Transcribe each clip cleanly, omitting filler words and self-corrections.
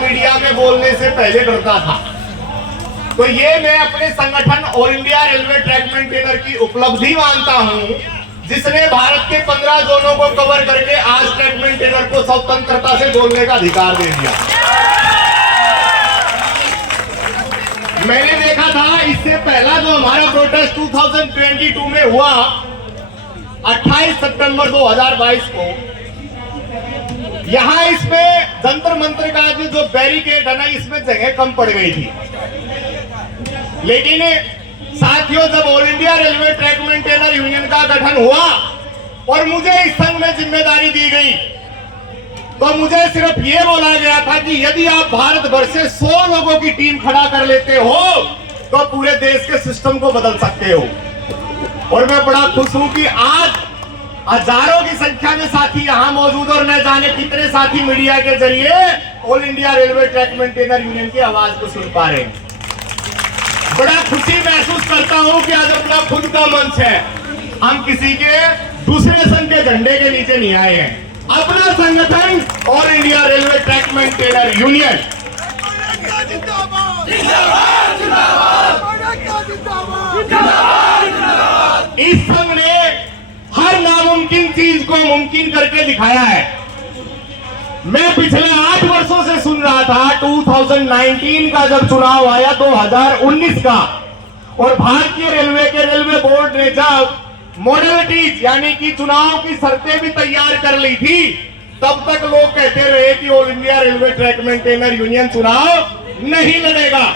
Media में बोलने से पहले डरता था। तो ये मैं अपने संगठन all India railway track maintainer की उपलब्धि मानता हूं, जिसने भारत के 15 जोनों को कवर करके आज ट्रैक मेंटेनर को स्वतंत्रता से बोलने का अधिकार दे दिया। मैंने देखा था इससे पहला जो हमारा प्रोटेस्ट 2022 में हुआ 28 सितंबर 2022 को, यहां इसमें जंतर मंत्र का जो बैरिकेड है ना, इसमें जगह कम पड़ गई थी। लेकिन साथियों, जब all India railway track maintainer union का गठन हुआ और मुझे इस संघ में जिम्मेदारी दी गई, तो मुझे सिर्फ ये बोला गया था कि यदि आप भारत भर से 100 लोगों की टीम खड़ा कर लेते हो तो पूरे देश के सिस्टम को बदल सकते हो। और मैं बड़ा खुश हूं कि आज हजारों की संख्या में साथी यहां मौजूद और न जाने कितने साथी मीडिया के जरिए all India railway track maintainer union की आवाज को सुन पा रहे हैं। बड़ा खुशी महसूस करता हूं कि आज अपना खुद का मंच है, हम किसी के दूसरे संघ के झंडे के नीचे नहीं आए हैं। अपना संगठन all India railway track maintainer union, इस संघ ने हर नामुमकिन चीज को मुमकिन करके दिखाया है। मैं पिछले 8 वर्षों से सुन रहा था 2019 का जब चुनाव आया 2019 का, और भारतीय रेलवे के रेलवे बोर्ड ने जब मॉडलिटीज यानी कि चुनाव की शर्तें भी तैयार कर ली थी, तब तक लोग कहते रहे कि all India railway track maintainer union चुनाव नहीं लड़ेगा।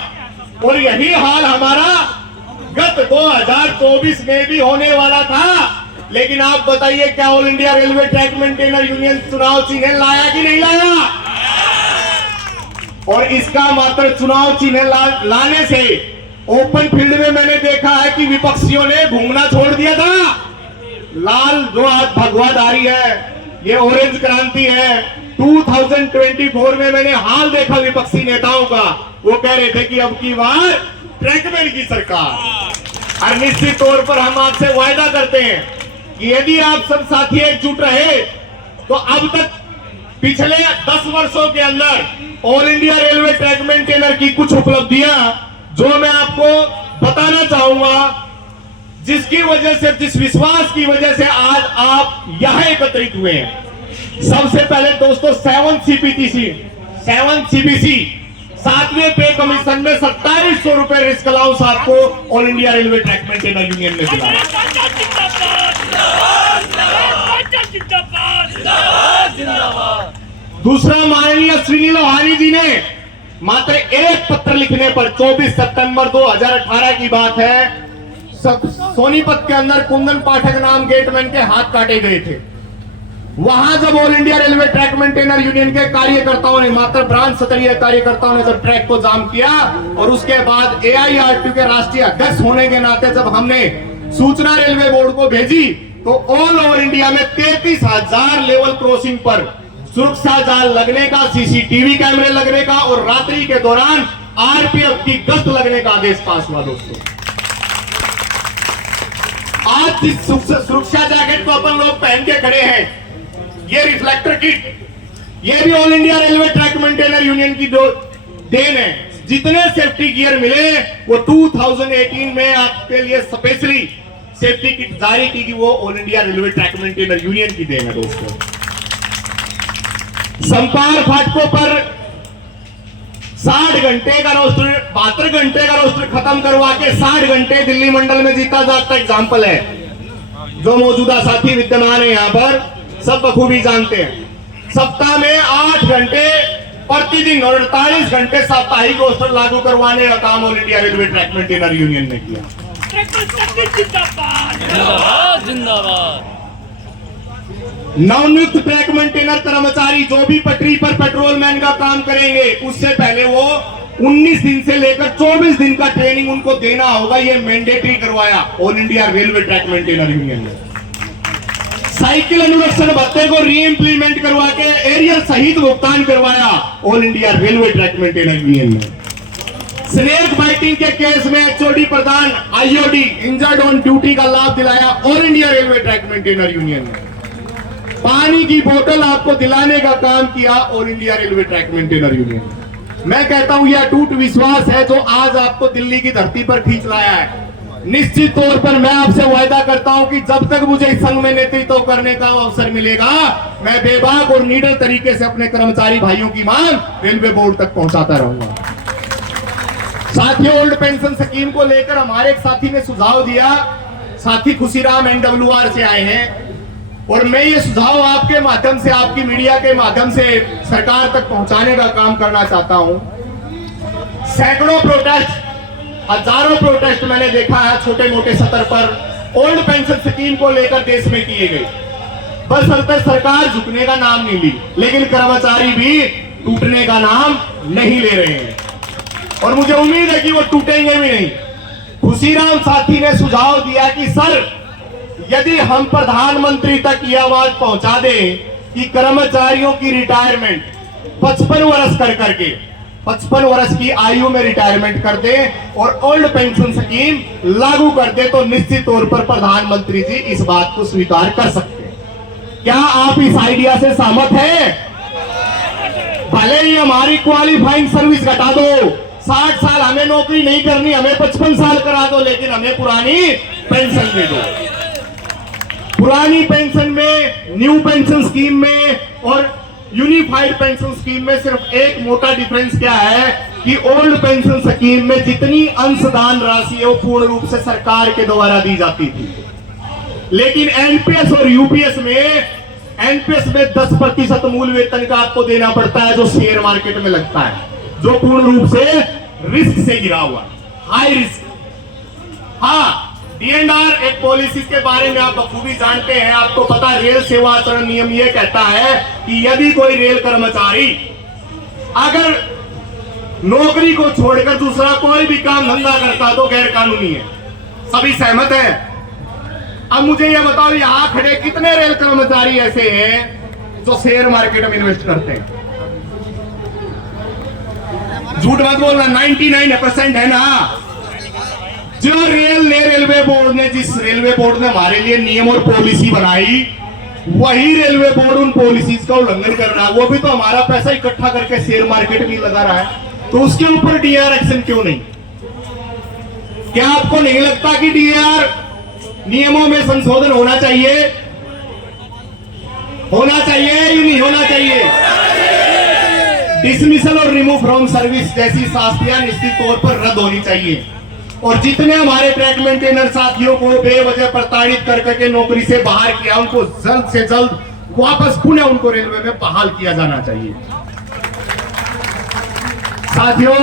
और यही हाल हमारा गत 2024 में भी होने वाला था। लेकिन आप बताइए, क्या all India railway track maintainer union चुनाव चिन्ह लाया कि नहीं लाया? और इसका मात्र चुनाव चिन्ह लाने से ओपन फील्ड में मैंने देखा है कि विपक्षियों ने घूमना छोड़ दिया था। लाल जो आज भगवाधारी है, ये ऑरेंज क्रांति है। 2024 में मैंने हाल देखा विपक्षी नेताओं का, वो कह रहे थे कि अब की बार ट्रैकमैन की सरकार। और निश्चित तौर पर हम आपसे वायदा करते हैं कि यदि आप सब साथी एकजुट रहे तो अब तक पिछले 10 वर्षों के अंदर all India railway track maintainer की कुछ उपलब्धियां जो मैं आपको बताना चाहूंगा, जिसकी वजह से, जिस विश्वास की वजह से आज आप यहां एकत्रित हुए हैं। सबसे पहले दोस्तों, 7 CBC 7वें पे कमीशन में 2700 रुपए रिस्क अलाउंस आपको all India railway track maintainer union ने दिलाया। दूसरा, माननीय श्री लोहानी जी ने मात्र एक पत्र लिखने पर 24 सितंबर 2018 की बात है, सोनीपत के अंदर कुंदन पाठक नाम गेटमैन के हाथ काटे गए थे। वहां जब all India railway track maintainer union के कार्यकर्ताओं ने, मात्र ब्रांच स्तरीय कार्यकर्ताओं ने जब ट्रैक को जाम किया, और उसके बाद AIRTU के राष्ट्रीय अध्यक्ष होने के नाते जब हमने सूचना रेलवे बोर्ड को भेजी, तो ऑल ओवर इंडिया में 33,000 लेवल क्रॉसिंग पर सुरक्षा जाल लगने का, CCTV कैमरे लगने का और रात्रि के दौरान RPF की गश्त लगने का आदेश पास हुआ। दोस्तों, आज जिस सुरक्षा जैकेट को अपन लोग पहन के खड़े हैं, ये रिफ्लेक्टर किट, ये भी all India railway track maintainer union की जो देन है। जितने सेफ्टी गियर मिले वो 2018 में आपके लिए स्पेशली सेफ्टी किट जारी की, वो all India railway track maintainer union की देन है। दोस्तों, संपार फाटकों पर 60 घंटे का रोस्टर, 72 घंटे का रोस्टर खत्म करवा के 60 घंटे दिल्ली मंडल में जीता जाता एग्जाम्पल है, जो मौजूदा साथी विद्यमान है यहाँ पर सब बखूबी जानते हैं। सप्ताह में 8 घंटे प्रतिदिन और 48 घंटे साप्ताहिक रोस्टर लागू करवाने का काम all India railway track maintainer union ने किया। नवनियुक्त ट्रैक मेंटेनर कर्मचारी जो भी पटरी पर पेट्रोलमैन का काम करेंगे, उससे पहले वो 19 दिन से लेकर 24 दिन का ट्रेनिंग उनको देना होगा। ये मैंडेटरी करवाया all India railway track maintainer union ने। साइकिल अनुरक्षण भत्ते को री इंप्लीमेंट करवा के एरियल सहित भुगतान करवाया all India railway track maintainer union ने। स्नेक बाइटिंग के केस में HOD प्रदान IOD इंजर्ड ऑन ड्यूटी का लाभ दिलाया all India railway track maintainer union ने। पानी की बोतल आपको दिलाने का काम किया all India railway track maintainer union. मैं कहता हूं यह अटूट विश्वास है जो आज आपको दिल्ली की धरती पर खींच लाया है। निश्चित तौर पर मैं आपसे वायदा करता हूं कि जब तक मुझे इस संघ में नेतृत्व करने का अवसर मिलेगा, मैं बेबाक और निडर तरीके से अपने कर्मचारी भाइयों की मांग रेलवे बोर्ड तक पहुंचाता रहूंगा। साथियों, ओल्ड पेंशन स्कीम को लेकर हमारे एक साथी ने सुझाव दिया। साथी खुशीराम NWR से आए हैं और मैं ये सुझाव आपके माध्यम से, आपकी मीडिया के माध्यम से सरकार तक पहुंचाने का काम करना चाहता हूं। सैकड़ों प्रोटेस्ट, हजारों प्रोटेस्ट मैंने देखा है छोटे मोटे स्तर पर ओल्ड पेंशन स्कीम को लेकर देश में किए गए। बस सरकार झुकने का नाम नहीं ली, लेकिन कर्मचारी भी टूटने का नाम नहीं ले रहे हैं और मुझे उम्मीद है कि वो टूटेंगे भी नहीं। खुशीराम साथी ने सुझाव दिया कि सर, यदि हम प्रधानमंत्री तक यह आवाज पहुंचा दें कि कर्मचारियों की रिटायरमेंट 55 वर्ष कर करके 55 वर्ष की आयु में रिटायरमेंट कर दे और ओल्ड पेंशन स्कीम लागू कर दे, तो निश्चित तौर पर प्रधानमंत्री जी इस बात को स्वीकार कर सकते हैं। क्या आप इस आइडिया से सहमत हैं? भले ही हमारी क्वालिफाइंग सर्विस घटा दो, 60 साल हमें नौकरी नहीं करनी, हमें 55 साल करा दो, लेकिन हमें पुरानी पेंशन दे दो। पुरानी पेंशन में, न्यू पेंशन स्कीम में और यूनिफाइड पेंशन स्कीम में सिर्फ एक मोटा डिफरेंस क्या है कि ओल्ड पेंशन स्कीम में जितनी अंशदान राशि है वो पूर्ण रूप से सरकार के द्वारा दी जाती थी, लेकिन एनपीएस और यूपीएस में, एनपीएस में 10% मूल वेतन का आपको देना पड़ता है जो शेयर मार्केट में लगता है, जो पूर्ण रूप से रिस्क से गिरा हुआ, हाई रिस्क। हाँ, D&R एक पॉलिसी के बारे में आप बखूबी जानते हैं। आपको पता है रेल सेवा आचरण नियम ये कहता है कि यदि कोई रेल कर्मचारी अगर नौकरी को छोड़कर दूसरा कोई भी काम धंधा करता तो गैर कानूनी है। सभी सहमत हैं? अब मुझे यह बताओ, यहां खड़े कितने रेल कर्मचारी ऐसे हैं जो शेयर मार्केट में इन्वेस्ट करते हैं? झूठ मत बोलना, 99% है ना। जो रेलवे बोर्ड ने, जिस रेलवे बोर्ड ने हमारे लिए नियम और पॉलिसी बनाई, वही रेलवे बोर्ड उन पॉलिसीज का उल्लंघन कर रहा है। वो भी तो हमारा पैसा इकट्ठा करके शेयर मार्केट में लगा रहा है, तो उसके ऊपर डीआर एक्शन क्यों नहीं? क्या आपको नहीं लगता कि डीआर नियमों में संशोधन होना चाहिए? होना चाहिए या नहीं होना चाहिए? डिसमिसल और रिमूव फ्रॉम सर्विस जैसी शास्तियां निश्चित तौर पर रद्द होनी चाहिए और जितने हमारे ट्रैक मेंटेनर साथियों को बेवजह प्रताड़ित कर करके नौकरी से बाहर किया, उनको जल्द से जल्द वापस पुनः उनको रेलवे में बहाल किया जाना चाहिए। साथियों,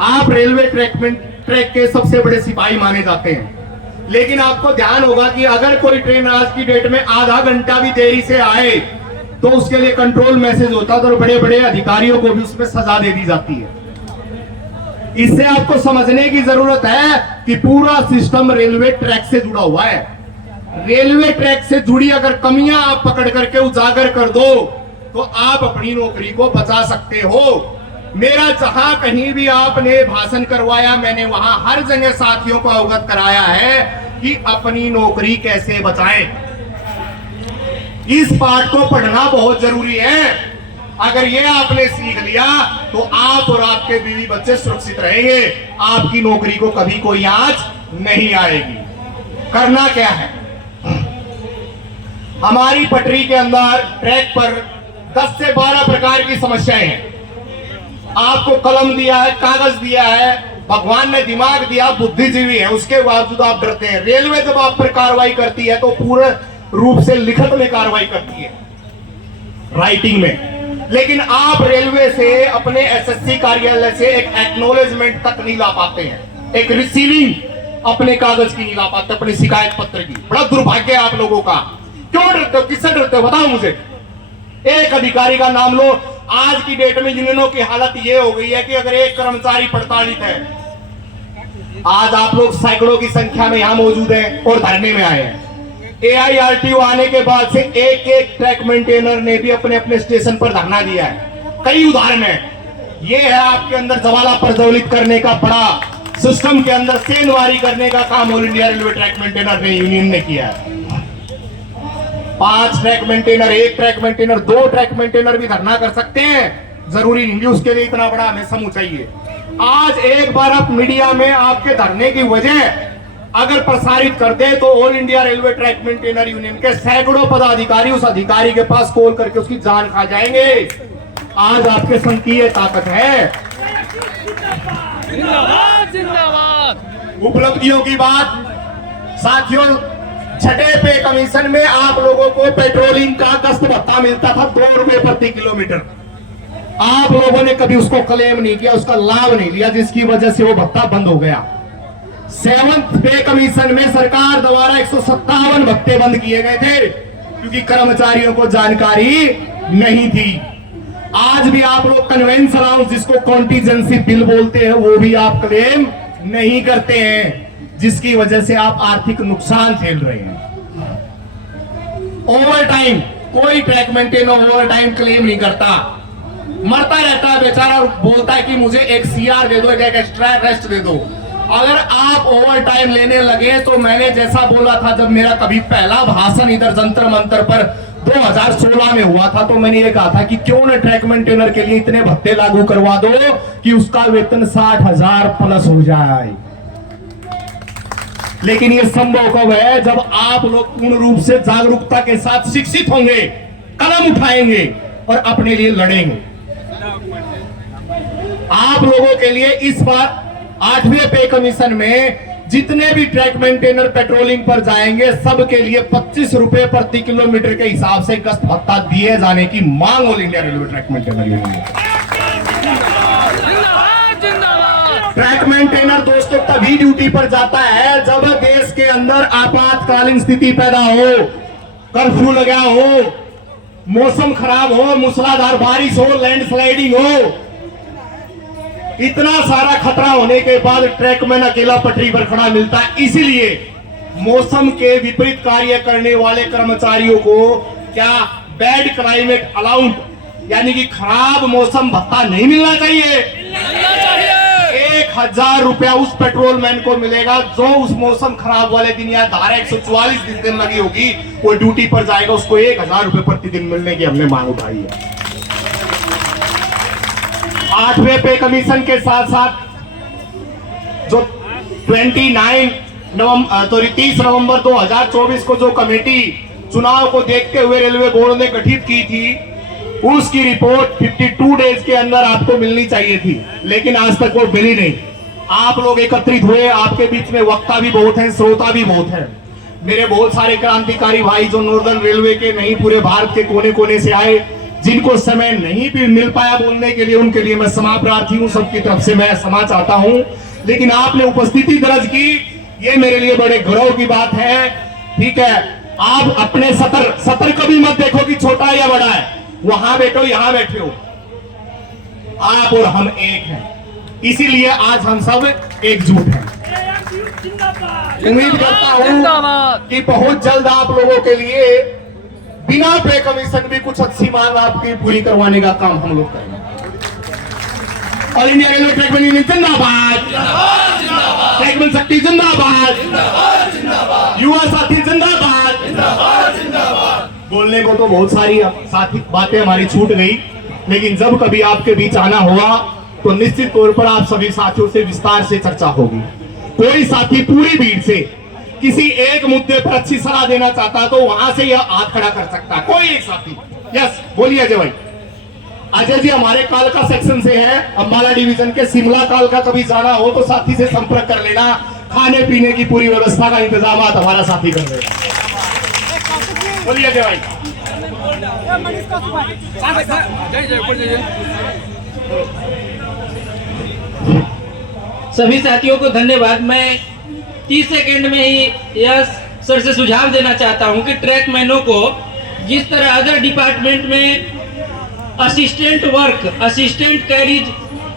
आप रेलवे ट्रैक के सबसे बड़े सिपाही माने जाते हैं, लेकिन आपको ध्यान होगा कि अगर कोई ट्रेन आज की डेट में आधा घंटा भी देरी से आए तो उसके लिए कंट्रोल मैसेज होता है और बड़े बड़े अधिकारियों को भी उसमें सजा दे दी जाती है। इससे आपको समझने की जरूरत है कि पूरा सिस्टम रेलवे ट्रैक से जुड़ा हुआ है। रेलवे ट्रैक से जुड़ी अगर कमियां आप पकड़ करके उजागर कर दो तो आप अपनी नौकरी को बचा सकते हो। मेरा जहां कहीं भी आपने भाषण करवाया, मैंने वहां हर जगह साथियों को अवगत कराया है कि अपनी नौकरी कैसे बचाएं। इस पाठ को पढ़ना बहुत जरूरी है। अगर ये आपने सीख लिया तो आप और आपके बीवी बच्चे सुरक्षित रहेंगे, आपकी नौकरी को कभी कोई आंच नहीं आएगी। करना क्या है? हमारी पटरी के अंदर ट्रैक पर 10 से 12 प्रकार की समस्याएं हैं। आपको कलम दिया है, कागज दिया है, भगवान ने दिमाग दिया, बुद्धिजीवी है, उसके बावजूद आप डरते हैं। रेलवे जब आप पर कार्रवाई करती है तो पूरे रूप से लिखित में कार्रवाई करती है, राइटिंग में। लेकिन आप रेलवे से, अपने एसएससी कार्यालय से एक एक्नॉलेजमेंट तक नहीं ला पाते हैं, एक रिसीविंग अपने कागज की नहीं ला पाते, अपने शिकायत पत्र की। बड़ा दुर्भाग्य है आप लोगों का। क्यों डरते हो? किससे डरते हो? बताओ मुझे। एक अधिकारी का नाम लो। आज की डेट में यूनियनों की हालत यह हो गई है कि अगर एक कर्मचारी प्रताड़ित है, आज आप लोग सैकड़ों की संख्या में यहां मौजूद हैं और धरने में आए हैं। AIRTO आने के बाद से एक एक ट्रैक मेंटेनर ने भी अपने अपने स्टेशन पर धरना दिया है। कई उदाहरण है। ये है आपके अंदर जवाला प्रज्वलित करने का, बड़ा सिस्टम के अंदर सेंधमारी करने का काम all India railway track maintainer ने, यूनियन ने किया है। 5 track maintainer, 1 track maintainer, 2 track maintainer भी धरना कर सकते हैं। जरूरी नहीं, उसके लिए इतना बड़ा हमें समूह चाहिए। आज एक बार आप मीडिया में आपके धरने की वजह अगर प्रसारित कर दे तो all India railway track maintainer union के सैकड़ों पदाधिकारी उस अधिकारी के पास कॉल करके उसकी जान खा जाएंगे। आज आपके संघ की ये ताकत है। उपलब्धियों की बात साथियों, छठे पे कमीशन में आप लोगों को पेट्रोलिंग का गश्त भत्ता मिलता था 2 रुपए प्रति किलोमीटर। आप लोगों ने कभी उसको क्लेम नहीं किया, उसका लाभ नहीं लिया, जिसकी वजह से वो भत्ता बंद हो गया। 7th पे कमीशन में सरकार द्वारा 157 भत्ते बंद किए गए थे क्योंकि कर्मचारियों को जानकारी नहीं थी। आज भी आप लोग कन्वेंस अलाउंस, जिसको कॉन्टीजेंसी बिल बोलते हैं, वो भी आप क्लेम नहीं करते हैं, जिसकी वजह से आप आर्थिक नुकसान झेल रहे हैं। ओवर टाइम, कोई track maintainer over time claim नहीं करता, मरता रहता है बेचारा और बोलता है कि मुझे एक CR दे दो, एक एक्स्ट्रा रेस्ट दे दो। अगर आप ओवर टाइम लेने लगे तो मैंने जैसा बोला था, जब मेरा कभी पहला भाषण इधर जंतर मंतर पर 2016 में हुआ था, तो मैंने ये कहा था कि क्यों न ट्रैक मेंटेनर के लिए इतने भत्ते लागू करवा दो कि उसका वेतन 60,000 प्लस हो जाए। लेकिन ये संभव कब है? जब आप लोग पूर्ण रूप से जागरूकता के साथ शिक्षित होंगे, कदम उठाएंगे और अपने लिए लड़ेंगे। आप लोगों के लिए इस बार 8वें पे कमीशन में जितने भी ट्रैक मेंटेनर पेट्रोलिंग पर जाएंगे, सबके लिए 25 रुपए प्रति किलोमीटर के हिसाब से गश्त भत्ता दिए जाने की मांग all India railway track maintainer union. Track maintainer दोस्तों तभी ड्यूटी पर जाता है जब देश के अंदर आपातकालीन स्थिति पैदा हो, कर्फ्यू लगा हो, मौसम खराब हो, मूसलाधार बारिश हो, लैंडस्लाइडिंग हो। इतना सारा खतरा होने के बाद ट्रैकमैन अकेला पटरी पर खड़ा मिलता है। इसीलिए मौसम के विपरीत कार्य करने वाले कर्मचारियों को क्या बैड क्लाइमेट अलाउंस यानी कि खराब मौसम भत्ता नहीं मिलना चाहिए। 1000 रुपया उस पेट्रोलमैन को मिलेगा जो उस मौसम खराब वाले दिन या धारा 144 जिस दिन लगी होगी वो ड्यूटी पर जाएगा, उसको 1000 रुपए प्रतिदिन मिलने की हमने मांग उठाई है। 8वें पे कमीशन के साथ साथ जो 30 नवंबर 2024 को जो कमेटी चुनाव को देखते हुए रेलवे बोर्ड ने गठित की थी, उसकी रिपोर्ट 52 डेज के अंदर आपको मिलनी चाहिए थी, लेकिन आज तक वो मिली नहीं। आप लोग एकत्रित हुए, आपके बीच में वक्ता भी बहुत हैं, श्रोता भी बहुत हैं। मेरे बहुत सारे क्रांतिकारी भाई जो नॉर्दर्न रेलवे के नहीं पूरे भारत के कोने कोने से आए, जिनको समय नहीं भी मिल पाया बोलने के लिए, उनके लिए मैं क्षमा प्रार्थी हूं, सबकी तरफ से मैं क्षमा चाहता हूं। लेकिन आपने उपस्थिति दर्ज की, ये मेरे लिए बड़े गौरव की बात है। ठीक है, आप अपने सतर कभी मत देखो कि छोटा या बड़ा है, वहां बैठो यहां बैठे हो, आप और हम एक हैं, इसीलिए आज हम सब एकजुट हैं। उम्मीद करता हूं कि बहुत जल्द आप लोगों के लिए बिना पे कमीशन भी कुछ अच्छी मांग आपकी पूरी करवाने का काम हम लोग करेंगे। All India railway track union जिंदाबाद, ट्रैकमैन शक्ति जिंदाबाद, युवा साथी जिंदाबाद। बोलने को तो बहुत सारी साथी बातें हमारी छूट गई, लेकिन जब कभी आपके बीच आना हुआ तो निश्चित तौर पर आप सभी साथियों से विस्तार से चर्चा होगी। कोई साथी पूरी भीड़ से किसी एक मुद्दे पर अच्छी सलाह देना चाहता तो वहां से यह हाथ खड़ा कर सकता, कोई एक साथी। यस, बोलिए अजय भाई। अजय जी हमारे कालका सेक्शन से हैं, अंबाला डिवीजन के। शिमला कालका कभी जाना हो तो साथी से संपर्क कर लेना, खाने पीने की पूरी व्यवस्था का इंतजाम हमारा साथी कर देगा। बोलिए अजय भाई। सभी साथियों को धन्यवाद। मैं 30 सेकंड में ही यह सर से सुझाव देना चाहता हूं कि ट्रैकमैनों को जिस तरह अदर डिपार्टमेंट में assistant work, assistant carriage,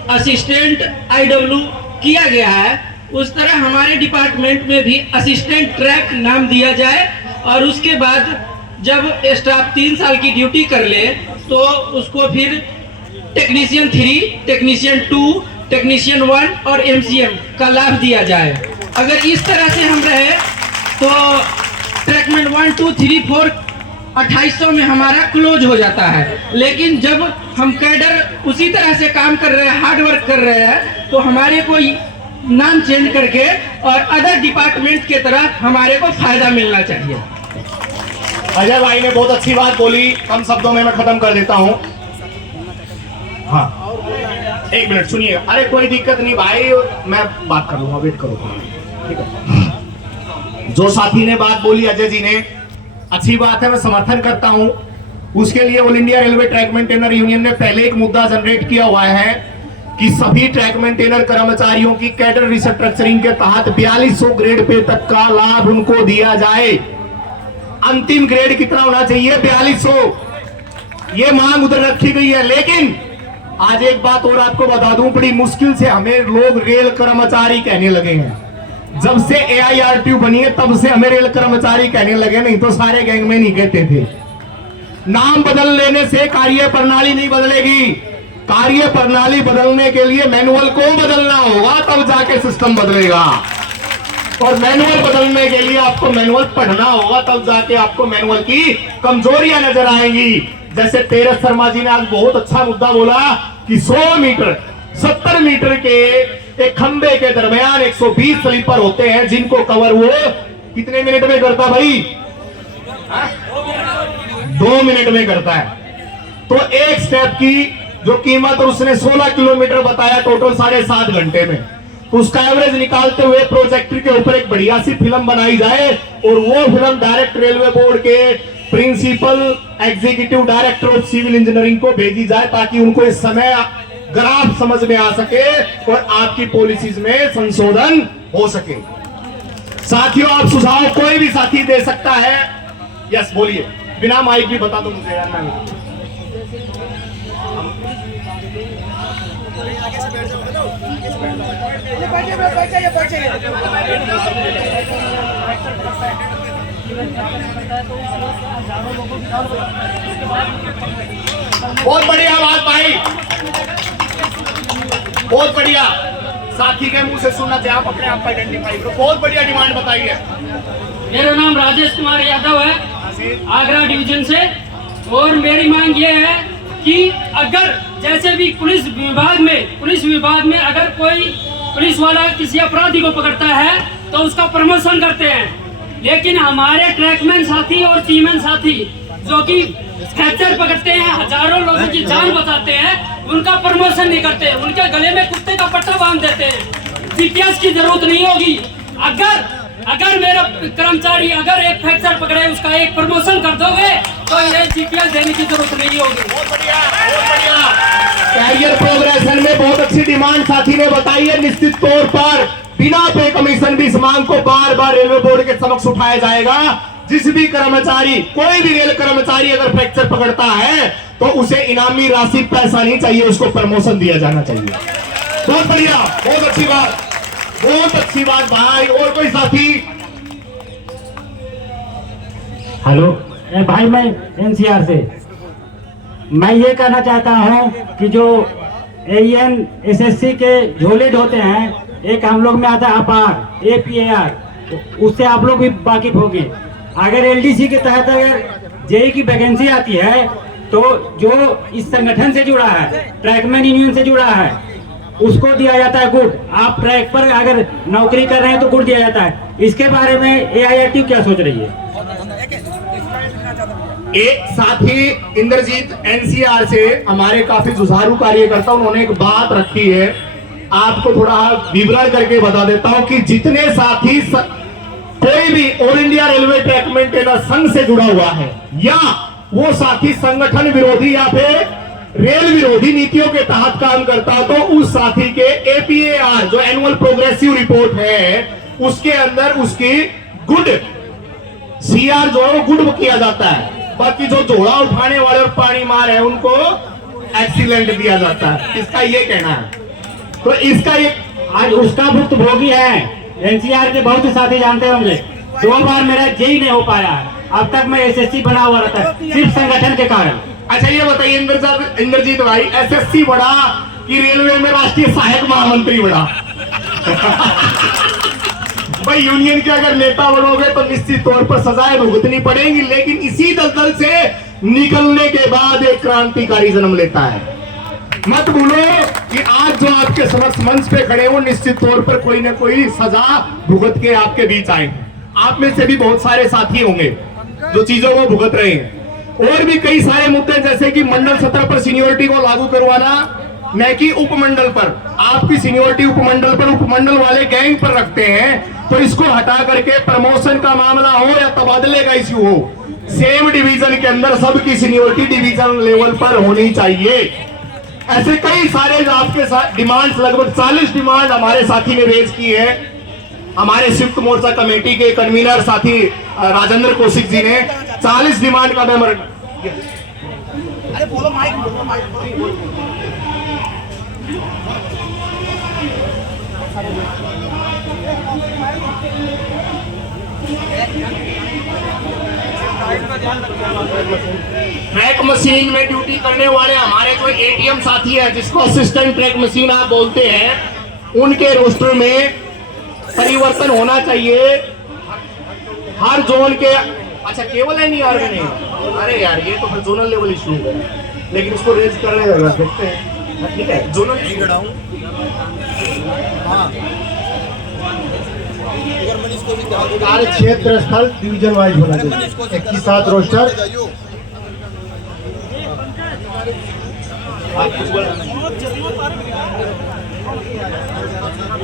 assistant IW किया गया है, उस तरह हमारे डिपार्टमेंट में भी असिस्टेंट ट्रैक नाम दिया जाए और उसके बाद जब स्टाफ 3 साल की ड्यूटी कर ले तो उसको फिर टेक्नीशियन 3, टेक्नीशियन 2, टेक्नीशियन 1 और MCM का लाभ दिया जाए। अगर इस तरह से हम रहे तो ट्रैकमैन 1, 2, 3, 4 2800 में हमारा क्लोज हो जाता है। लेकिन जब हम कैडर उसी तरह से काम कर रहे हैं, हार्ड वर्क कर रहे हैं, तो हमारे को नाम चेंज करके और अदर डिपार्टमेंट की तरह हमारे को फायदा मिलना चाहिए। अजय भाई ने बहुत अच्छी बात बोली, कम शब्दों में मैं खत्म कर देता हूँ। हाँ, एक मिनट सुनिए। अरे कोई दिक्कत नहीं भाई, मैं बात कर लूंगा, वेट करो, ठीक है। जो साथी ने बात बोली अजय जी ने, अच्छी बात है, मैं समर्थन करता हूं। उसके लिए all India railway track maintainer union ने पहले एक मुद्दा जनरेट किया हुआ है कि सभी ट्रैक मेंटेनर कर्मचारियों की कैडर रिस्ट्रक्चरिंग के तहत 4200 ग्रेड पे तक का लाभ उनको दिया जाए। अंतिम ग्रेड कितना होना चाहिए? 4200। ये मांग उधर रखी गई है। लेकिन आज एक बात और आपको बता दूं, बड़ी मुश्किल से हमें लोग रेल कर्मचारी कहने लगे हैं। जब से AIRTU बनी है तब से हमें रेल कर्मचारी कहने लगे, नहीं तो सारे गैंग में नहीं कहते थे। नाम बदल लेने से कार्य प्रणाली नहीं बदलेगी। कार्य प्रणाली बदलने के लिए मैनुअल को बदलना होगा, तब जाके सिस्टम बदलेगा। और मैनुअल बदलने के लिए आपको मैनुअल पढ़ना होगा, तब जाके आपको मैनुअल की कमजोरियां नजर आएंगी। जैसे तेरस शर्मा जी ने आज बहुत अच्छा मुद्दा बोला कि 100 मीटर 70 मीटर के एक खंबे के दरमियान 120 स्लीपर होते हैं, जिनको कवर वो कितने मिनट में करता भाई? 2 मिनट में करता है। तो एक स्टेप की जो कीमत उसने 16 किलोमीटर बताया टोटल 7.5 घंटे में, तो उसका एवरेज निकालते हुए प्रोजेक्टर के ऊपर एक बढ़िया सी फिल्म बनाई जाए और वो फिल्म डायरेक्ट रेलवे बोर्ड के principal executive director of civil engineering को भेजी जाए, ताकि उनको इस समय ग्राफ समझ में आ सके और आपकी पॉलिसीज में संशोधन हो सके। साथियों, आप सुझाव कोई भी साथी दे सकता है। यस बोलिए, बिना माइक भी बता दो मुझे यार। बहुत बढ़िया बात भाई, बहुत बढ़िया। साथी के मुंह से सुनना चाहिए, आप अपने आप को आइडेंटिफाई करो। बहुत बढ़िया डिमांड बताई है। मेरा नाम राजेश कुमार यादव है, आगरा डिवीजन से। और मेरी मांग ये है कि अगर जैसे भी पुलिस विभाग में अगर कोई पुलिस वाला किसी अपराधी को पकड़ता है तो उसका प्रमोशन करते हैं, लेकिन हमारे ट्रैकमैन साथी और टीमैन साथी जो कि फ्रैक्चर पकड़ते हैं, हजारों लोगों की जान बचाते हैं, उनका प्रमोशन नहीं करते, उनके गले में कुत्ते का पट्टा बांध देते हैं। जीपीएस की जरूरत नहीं होगी। अगर मेरा कर्मचारी अगर एक फ्रैक्चर पकड़े, उसका एक प्रमोशन कर दोगे तो ये जीपीएस देने की जरूरत नहीं होगी। बहुत बढ़िया, बहुत बढ़िया। कैरियर प्रोग्रेशन में बहुत अच्छी डिमांड साथी ने बताई है। निश्चित तौर पर बिना पे कमीशन भी इस मांग को बार बार रेलवे बोर्ड के समक्ष उठाया जाएगा। जिस भी कर्मचारी, कोई भी रेल कर्मचारी अगर फ्रैक्चर पकड़ता है तो उसे इनामी राशि पैसा नहीं चाहिए, उसको प्रमोशन दिया जाना चाहिए। बहुत बढ़िया, बहुत अच्छी बात, बहुत अच्छी बात भाई। और कोई साथी? हेलो भाई, मैं एनसीआर से। मैं ये कहना चाहता हूँ कि जो AEN SSC के झोलेट होते हैं, एक हम लोग में आता है अपार APAR, उससे आप लोग भी वाकिफ होंगे। अगर LDC के तहत अगर JEE की वैकेंसी आती है तो जो इस संगठन से जुड़ा है, ट्रैकमैन यूनियन से जुड़ा है, उसको दिया जाता है गुड। आप ट्रैक पर अगर नौकरी कर रहे हैं तो गुड दिया जाता है। इसके बारे में AIRTU क्या सोच रही है? एक साथी इंद्रजीत NCR से, हमारे काफी जुझारू कार्यकर्ता, उन्होंने एक बात रखी है, आपको थोड़ा विवरण करके बता देता हूं कि जितने साथी कोई भी all India railway track maintainer संघ से जुड़ा हुआ है या वो साथी संगठन विरोधी या फिर रेल विरोधी नीतियों के तहत काम करता है, तो उस साथी के APAR जो एनुअल प्रोग्रेसिव रिपोर्ट है, उसके अंदर उसकी गुड CR जो है वो गुड किया जाता है। बाकी जो झोला उठाने वाले और पानी मार है उनको एक्सीलेंट दिया जाता है। इसका ये कहना है। तो इसका ये आज उसका भुक्तभोगी है। NCR के बहुत से साथी जानते होंगे, 2 बार मेरा JEE नहीं हो पाया है। अब तक मैं SSC बना हुआ रहता है सिर्फ संगठन के कारण। अच्छा ये बताइए इंद्रजीत भाई, SSC बड़ा कि रेलवे में राष्ट्रीय सहायक महामंत्री बड़ा? भाई यूनियन के अगर नेता बनोगे तो निश्चित तौर पर सजाएं भुगतनी पड़ेंगी, लेकिन इसी दलदल से निकलने के बाद एक क्रांतिकारी जन्म लेता है। मत भूलो कि आज जो आपके समक्ष मंच पे खड़े हो, निश्चित तौर पर कोई ना कोई सजा भुगत के आपके बीच आए। आप में से भी बहुत सारे साथी होंगे जो चीजों को भुगत रहे हैं। और भी कई सारे मुद्दे, जैसे कि मंडल सतह पर सीनियोरिटी को लागू करवाना, न कि उपमंडल पर। आपकी सीनियोरिटी उपमंडल पर, उपमंडल वाले गैंग पर रखते हैं, तो इसको हटा करके प्रमोशन का मामला हो या तबादले का इश्यू हो, सेम डिवीजन के अंदर सबकी सीनियोरिटी डिवीजन लेवल पर होनी चाहिए। ऐसे कई सारे जो आपके साथ डिमांड्स, लगभग 40 डिमांड हमारे साथी ने रेज की है। हमारे संयुक्त मोर्चा कमेटी के कन्वीनर साथी राजेंद्र कौशिक जी ने 40 डिमांड का ट्रैक मशीन में ड्यूटी करने वाले हमारे कोई एटीएम साथी है, जिसको असिस्टेंट ट्रैक मशीन आप बोलते हैं, उनके रोस्टर में परिवर्तन होना चाहिए। हर जोन के, अच्छा केवल है नहीं यार नहीं, अरे यार ये तो फिर जोनल लेवल इशू है, लेकिन इसको रेज कर रहे हैं, देखते हैं। ठीक है, जोनल कार्य क्षेत्र स्थल डिवीजन वाइज होना चाहिए, 21 रोस्टर।